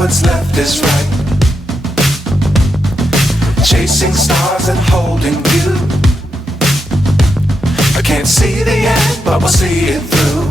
what's left is right. Chasing stars and holding you. I can't see the end, but we'll see it through.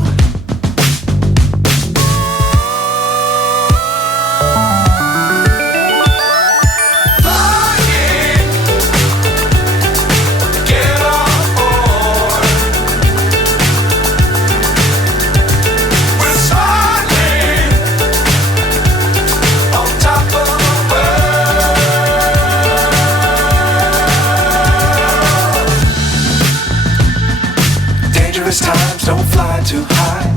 Times don't fly too high.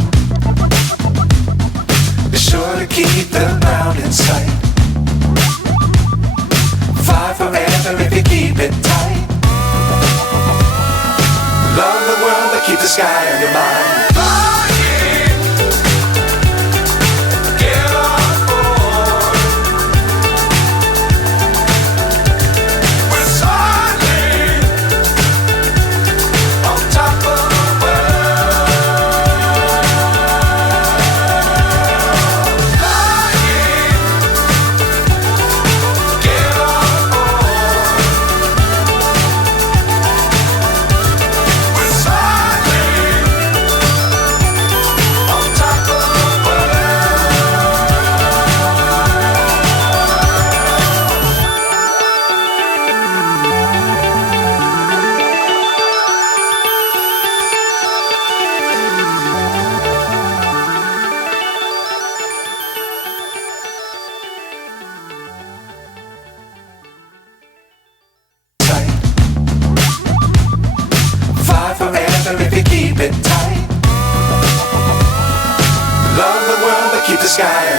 Be sure to keep the ground in sight. Fly forever if you keep it tight. Love the world but keep the sky on your mind. If you keep it tight. Love the world but keep the sky